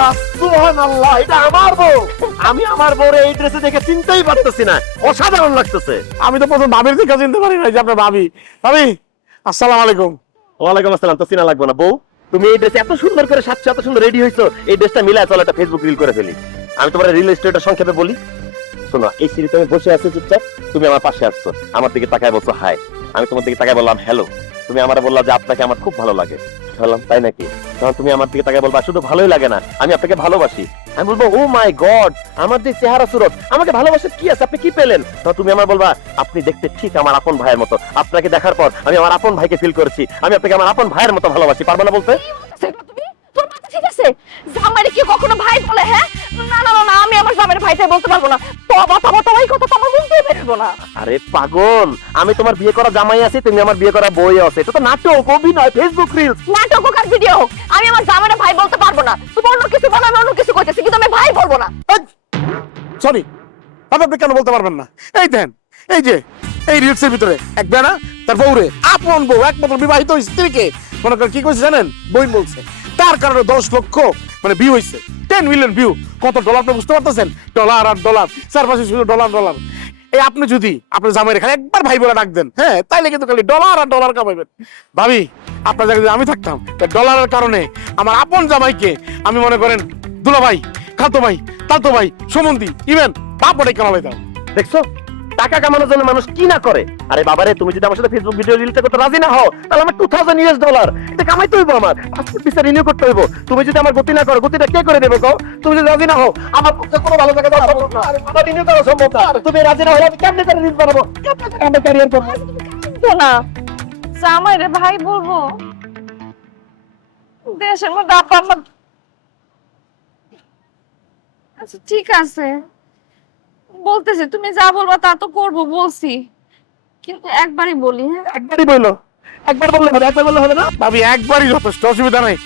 সুবহানাল্লাহ সুবহানাল্লাহ, এটা আমার বউ। আমি আমার বউরে এই ড্রেসে দেখে চিনতেই পারতেছি না, অসাধারণ লাগতেছে। আমি তো প্রথম ভাবির দিকে চিনতে পারি না যে আপনার ভাবি। ভাবি আসসালামু আলাইকুম। ওয়ালাইকুম আসসালাম। তো চিনা লাগবে না বউ, তুমি এই ড্রেস এত সুন্দর করে সাজছো, এত সুন্দর রেডি হইছো, এই ড্রেসটা মিলায় চলো একটা ফেসবুক রিল করে ফেলি। আমি তোমার রিল স্টোরিটা সংক্ষেপে বলি, শোনো। এই সিঁড়িতে আমি বসে আছি চুপচাপ, তুমি আমার পাশে আসছো, আমার দিকে তাকায় বলছো হাই, আমি তোমার দিকে তাকায় বললাম হ্যালো, তুমি আমার বললা যে আপনাকে আমার খুব ভালো লাগে। বললাম তাই নাকি? তখন তুমি আমার দিকে তাকায় বলবা শুধু ভালোই লাগে না, আমি আপনাকে ভালোবাসি। আমি বলবো ও মাই গড, আমার যে চেহারা সুরত, আমাকে ভালোবাসার কি আছে, আপনি কি পেলেন? তখন তুমি আমার বলবা আপনি দেখতে ঠিক আমার আপন ভাইয়ের মতো, আপনাকে দেখার পর আমি আমার আপন ভাইকে ফিল করেছি, আমি আপনাকে আমার আপন ভাইয়ের মতো ভালোবাসি। পারবে না বলতে? তুমি তোর মাথা ঠিক আছে? জামাইরে কি কখনো ভাই বলে? হ্যাঁ, না না না, আমি আমার জামাইরে ভাই তাই বলতে পারবো না। তবা তবা তবা, এই কথা তো আমার বলতেই পারবো না। আরে পাগল, আমি তোমার বিয়ে করা জামাই আছি, তুমি আমার বিয়ে করা বই আছে, এটা তো নাটক, অভিনয়, ফেসবুক রিলস। নাটক হোক আর ভিডিও হোক, আমি আমার জামাইরে ভাই বলতে পারবো না। তুমি অন্য কিছু বলো, আমি অন্য কিছু করতেছি, কিন্তু আমি ভাই বলবো না। সরি, আপনি কেন বলতে পারবেন না? এই দেন, এই যে এই রিলসের ভিতরে এক বেড়া তার বউরে, আপন বউ, একমাত্র বিবাহিত স্ত্রীকে মনে করেন কি কইছে জানেন? বই বলছে, তার কারণে 10 লক্ষ মানে ভিউ হইছে, 10 মিলিয়ন ভিউ। কত ডলার আপনি বুঝতে পারতেছেন? ডলার আর ডলার, চারপাশে শুধু ডলার ডলার। এই আপনি যদি আপনার জামাইরে খালি একবার ভাই বলে ডাক দেন, হ্যাঁ, তাইলে কিন্তু খালি ডলার আর ডলার কামাইবেন। ভাবি আপনার জায়গায় যদি আমি থাকতাম, ডলারের কারণে আমার আপন জামাইকে আমি মনে করেন দুলা ভাই, খাতো ভাই, তাতো ভাই, সমন্দি, ইভেন বাপরে কামাই দাও। দেখছো টাকা কামানোর জন্য মানুষ কি না করে। আরে বাবারে, তুমি যদি আমার সাথে ফেসবুক ভিডিও রিলটা করতে রাজি না হও, তাহলে আমার $2000 এটা কামাইতে হইব, আমার পাসপোর্ট ভিসা রিনিউ করতে হইব। তুমি যদি আমার গতি না করো, গতিটা কে করে দেবে কও? তুমি যদি রাজি না হও, আমার পক্ষে কোনো ভালো জায়গা দেওয়া সম্ভব না, আমার রিনিউ করা সম্ভব না। তুমি রাজি না হলে আমি কেমনে করে রিল বানাবো, কেমনে করে আমার ক্যারিয়ার করব? তো না, জামাইরে ভাই বলবো? দেশের মধ্যে আপা আমার, আচ্ছা ঠিক আছে বলতেছি, তুমি যা বলবা তা তো করবো, বলছি, কিন্তু একবারই বলি। হ্যাঁ, একবারই বললো, একবার বললে হবে, একবার বললে হবে না? ভাবি একবারই যথেষ্ট, অসুবিধা নাই,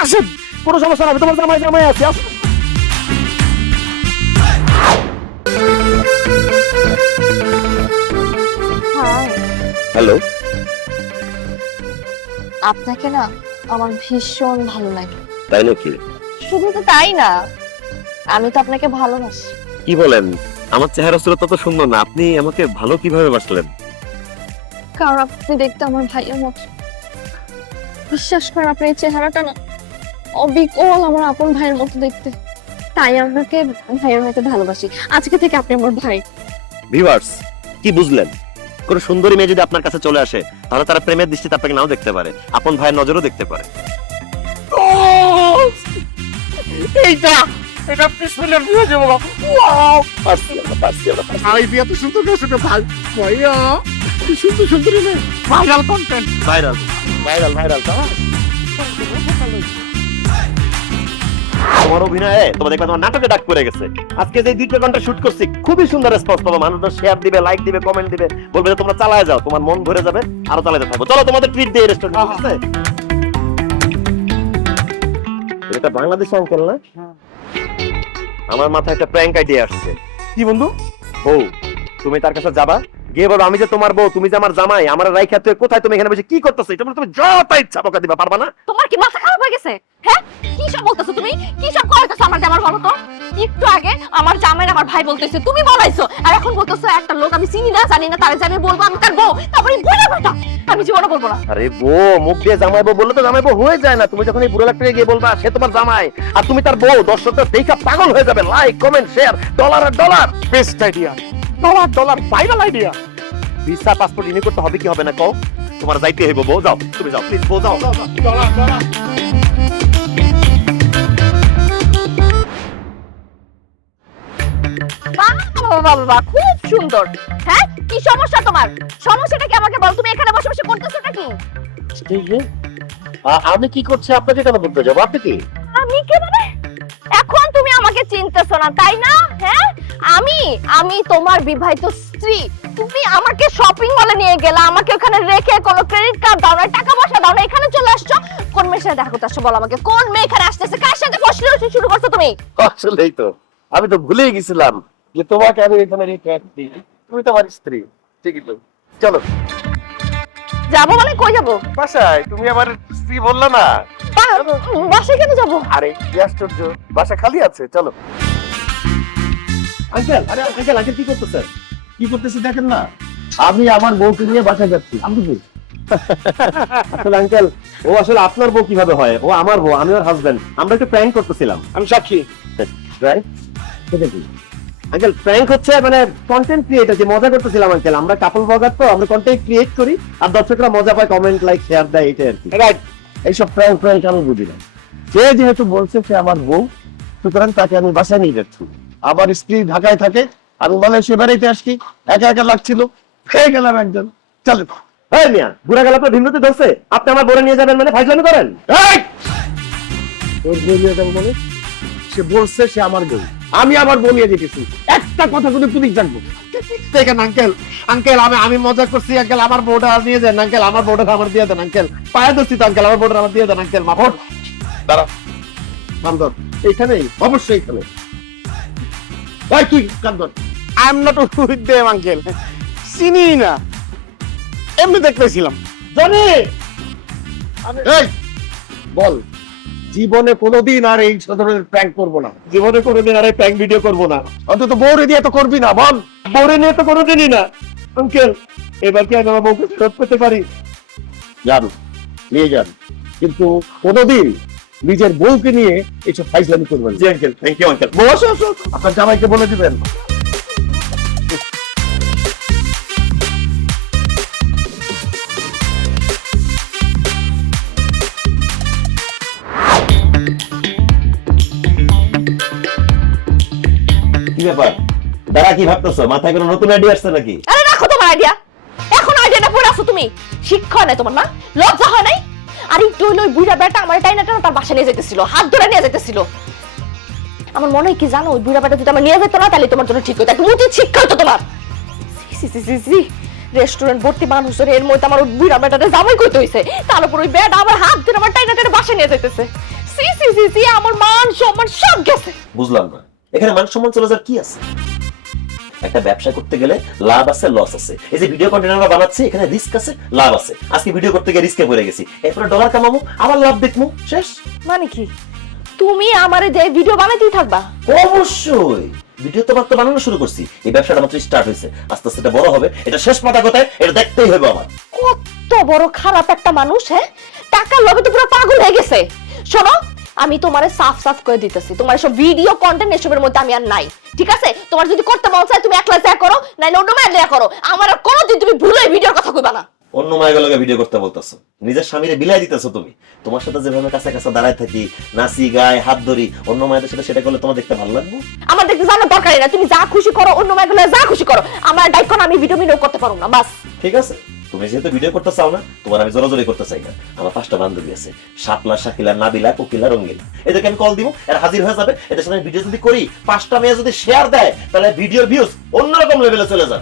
আসেন। কোনো সমস্যা না, আমি তোমার জামাই জামাই আছি, আসো। হ্যালো, আপনাকে না আমার ভীষণ ভালো লাগে। তাই নাকি? শুধু তো তাই না, আমি তো আপনাকে ভালোবাসি। কি বলেন? আমার চেহারা সুরত তো সুন্দর না, আপনি আমাকে ভালো কিভাবে বাসলেন? কারণ আপনি দেখতে আমার ভাইয়ের মতো। বিশ্বাস করেন, আপনার এই চেহারাটা না অবিকল আমার আপন ভাইয়ের মতো দেখতে, তাই আপনাকে ভাইয়ের মতো ভালোবাসি। আজকে থেকে আপনি আমার ভাই। ভিউয়ার্স, কি বুঝলেন? কোন সুন্দরী মেয়ে যদি আপনার কাছে চলে আসে, তাহলে তারা প্রেমের দৃষ্টিতে আপনাকে নাও দেখতে পারে, আপন ভাইয়ের নজরও দেখতে পারে। এইটা এটা পিছনের ভিউ যাব। ওয়াও, পারছি আমরা, পারছি আমরা, পারছি। ভাই বিয়া তো সুন্দর করে শুনে ভাই, ভাইয়া কি সুন্দর সুন্দর রে, viral content. Viral viral viral. তোমার অভিনয়ে তোমার দেখবা তোমার নাটকে ডাক পড়ে গেছে। আজকে যে 2 ঘন্টা শুট করছি, খুবই সুন্দর রেসপন্স পাবো, মানুষজন শেয়ার দিবে, লাইক দিবে, কমেন্ট দিবে, বলবে যে তোমরা চালায় যাও, তোমার মন ভরে যাবে, আরো চালাতে থাকো। চলো তোমাদের ট্রিট দেই রেস্টুরেন্টে, ঠিক আছে? এটা বাংলাদেশ অঙ্কল না? আমার মাথায় একটা প্র্যাঙ্ক আইডিয়া আসছে। কি বন্ধু? বউ, তুমি তার কাছে যাবা, গিয়ে বলো আমি যে তোমার বউ, তুমি যে আমার জামাই, আমার রাইখা তুই কোথায়, তুমি এখানে বসে কি করতেছো? এটা বলে তুমি যত ইচ্ছা বকা দিবা, পারবা না? তোমার কি মাথা খারাপ হয়ে গেছে? হ্যাঁ, কি সব বলতেছো তুমি? কি সব কইতেছো আমার জামার, বলো তো? একটু আগে আমার জামাইর আমার ভাই বলতেছে, তুমি বলাইছো, আর এখন বলতেছো একটা লোক আমি চিনি না, জানি না, তারে জানি বলবো আমি তার বউ, তারপরে বলে বেটা আমি জীবনে বলবো না। আরে বউ, মুখ দিয়ে জামাই বউ বললে তো জামাই বউ হয়ে যায় না। তুমি যখন এই বুড়ো লোকটাকে গিয়ে বলবা সে তোমার জামাই আর তুমি তার বউ, দর্শকরা দেখা পাগল হয়ে যাবে, লাইক কমেন্ট শেয়ার, ডলার আর dollar. Best idea, dollar dollar viral idea. Visa passport renew করতে হবে কি হবে না কও? তোমার যাইতে হইব বউ, যাও তুমি যাও, প্লিজ বউ যাও। Dollar dollar. বাবা বাবা বাবা, খুব সুন্দর। হ্যাঁ, কি সমস্যা তোমার? সমস্যাটা কি আমাকে বল, তুমি এখানে বসে বসে করতেছোটা কি? আমি কি করছি আপনাকে কেন বলতে যাবো? আপনি কি? আমি কে মানে? এখন তুমি আমাকে চিনতেছো না তাই না? হ্যাঁ, আমি আমি তোমার বিবাহিত স্ত্রী। তুমি আমাকে শপিং মলে নিয়ে গেলা, আমাকে ওখানে রেখে কোনো ক্রেডিট কার্ড দাও না, টাকা পয়সা দাও না, এখানে চলে আসছো। কোন মেয়ের সাথে দেখা করতে আসছো বলো আমাকে? কোন মেয়ে এখানে আসতেছে? কার সাথে ফসলি শুরু করছো তুমি? আসলেই তো আমি তো ভুলেই গেছিলাম যে তোমাকে আমি এখানে রেখে আসছি, তুমি তো আমার স্ত্রী। ঠিকই তো, চলো যাবো মানে কই যাবো? বাসায়। তুমি আমার স্ত্রী বললা না? বাসায় কেন যাবো? আরে কি আশ্চর্য, বাসা খালি আছে, চলো। আঙ্কেল, আরে আঙ্কেল আঙ্কেল কি করতেছেন? কি করতেছি দেখেন না, আমি আমার বউকে নিয়ে বাসায় যাচ্ছি। আমি আসলে আঙ্কেল, ও আসলে আপনার বউ কিভাবে হয়? ও আমার বউ, আমি ওর হাজবেন্ড। আমরা একটু প্র্যাঙ্ক করতেছিলাম। আমি সাক্ষী। রাইট? সেটা কি? আঙ্কেল, প্র্যাঙ্ক হচ্ছে মানে কন্টেন্ট ক্রিয়েটর, যে মজা করতেছিলাম আঙ্কেল। আমরা কাপল ব্লগার, তো আমরা কন্টেন্ট ক্রিয়েট করি আর দর্শকরা মজা পায়, কমেন্ট, লাইক, শেয়ার দেয়, এটাই আর কি। রাইট। এইসব প্র্যাঙ্ক প্র্যাঙ্ক আমি বুঝি না। সে যেহেতু বলছে সে আমার বউ, সুতরাং তাকে আমি বাসায় নিয়ে যাচ্ছি। আমার স্ত্রী ঢাকায় থাকে, আমি মালয়েশিয়া বেড়াইতে আসছি, একা একা লাগছিল, পেয়ে গেলাম একজন। চলো। এই মিয়া, বুড়া গেল আপনার ভিন্নতে ধরছে, আপনি আমার বউরে নিয়ে যাবেন মানে ফাইজলামি করেন? এই! ওর বউ নিয়ে যাবো মানে? সে বলছে সে আমার বউ, আমি আমার বউ নিয়ে যেতেছি। একটা কথা কিন্তু পুলিশ জানবো। দেখেন আঙ্কেল, আঙ্কেল আমি মজা করছি আঙ্কেল, আমার বউটা নিয়ে যান আঙ্কেল, আমার বউটা আমার দিয়ে দেন আঙ্কেল, পায়ে ধরছি তো আঙ্কেল, আমার বউটা আমার দিয়ে দেন আঙ্কেল। মাফট দাঁড়া, কান্দন এইখানেই, অবশ্যই এইখানে। ওই তুই কান্দন, I am not with them uncle, চিনি না, এমনি দেখতেছিলাম। জানি এই বল, জীবনে কোনোদিন আর এই ধরনের প্র্যাঙ্ক করবো না, জীবনে কোনোদিন আর প্র্যাঙ্ক ভিডিও করবো না। অন্তত বউরে দিয়ে তো করবি না, বল। বউরে নিয়ে তো কোনোদিনই না। আঙ্কেল, এবার কি আমি আমার বউকে ফেরত পেতে পারি? যান, নিয়ে যান, কিন্তু কোনোদিন নিজের বউকে নিয়ে এইসব ফাইজলামি করবেন না। জি আঙ্কেল, থ্যাংক ইউ আঙ্কেল। বস, আপনার জামাইকে বলে দিবেন। কি ব্যাপার? দাঁড়া, কি ভাবতেছো? মাথায় কোনো নতুন আইডিয়া আসছে নাকি? আরে রাখো তোমার আইডিয়া, এখন আইডিয়াটা পড়ে আসো তুমি। শিক্ষা হয় না তোমার, না লজ্জা হয় নাই? আর একটু হইলো ওই বুড়া বেটা আমার টাইনা টানা তার বাসা নিয়ে যেতেছিল, হাত ধরে নিয়ে যেতেছিল। আমার মনে হয় কি জানো, ওই বুড়া বেটা যদি আমার নিয়ে যেত না, তাহলে তোমার জন্য ঠিক হতো, একটা উচিত শিক্ষা হতো তোমার। রেস্টুরেন্ট ভর্তি মানুষ, এর মধ্যে আমার ওই বুড়া বেটাটা জামাই কইতে হইছে, তার উপর ওই বেটা আমার হাত ধরে আমার টাইনা টানা বাসা নিয়ে যেতেছে। সি সি সি সি, আমার মান সম্মান সব গেছে। বুঝলাম না, এখানে মান সম্মান চলে যাওয়ার কি আছে? একটা ব্যবসা করতে গেলে লাভ আছে, লস আছে। এই যে ভিডিও কন্টেন্ট আমরা বানাচ্ছি, এখানে রিস্ক আছে, লাভ আছে। আজকে ভিডিও করতে গিয়ে রিস্কে পড়ে গেছি, এরপরে ডলার কামাবো, আবার লাভ দেখবো, শেষ। মানে কি, তুমি আমারে দিয়ে ভিডিও বানাইতেই থাকবা? অবশ্যই, ভিডিও তো মাত্র বানানো শুরু করছি, এই ব্যবসাটা মাত্র স্টার্ট হয়েছে, আস্তে আস্তে এটা বড় হবে, এটা শেষ মাথা কোথায় এটা দেখতেই হবে আমার। কত বড় খারাপ একটা মানুষ, হ্যাঁ, টাকার লোভে তো পুরো পাগল হয়ে গেছে। শোনো, আমি তোমারে সাফ সাফ করে দিতেছি, তোমার সব ভিডিও কন্টেন্ট এসবের মধ্যে আমি আর নাই, ঠিক আছে? তোমার যদি করতে মন চায় তুমি একলা যা করো, নাইলে অন্য মায়ের লিয়া করো, আমার আর কোনোদিন তুমি ভুলে ভিডিওর কথা কইবা না। অন্য মায়ের ভিডিও করতে বলতেছো, নিজের স্বামীরে বিলাই দিতেছো তুমি। তোমার সাথে যেভাবে কাছে কাছে দাঁড়ায় থাকি, নাচি গায়, হাত ধরি, অন্য মায়েদের সাথে সেটা করলে তোমার দেখতে ভালো লাগবে? আমার দেখতে জানার দরকারই না, তুমি যা খুশি করো, অন্য মায়ের যা খুশি করো, আমার দায়িত্ব না, আমি ভিডিও ভিডিও করতে পারবো না, বাস। ঠিক আছে, তুমি যেহেতু ভিডিও করতে চাও না, তোমার আমি জোরাজোরি করতে চাই না। আমার 5টা বান্ধবী আছে, শাপলা, শাকিলা, নাবিলা, কোকিলা, রঙ্গিলা, এদেরকে আমি কল দিব, এরা হাজির হয়ে যাবে। এদের সাথে ভিডিও যদি করি, 5টা মেয়ে যদি শেয়ার দেয়, তাহলে ভিডিওর ভিউজ অন্যরকম লেভেলে চলে যাবে।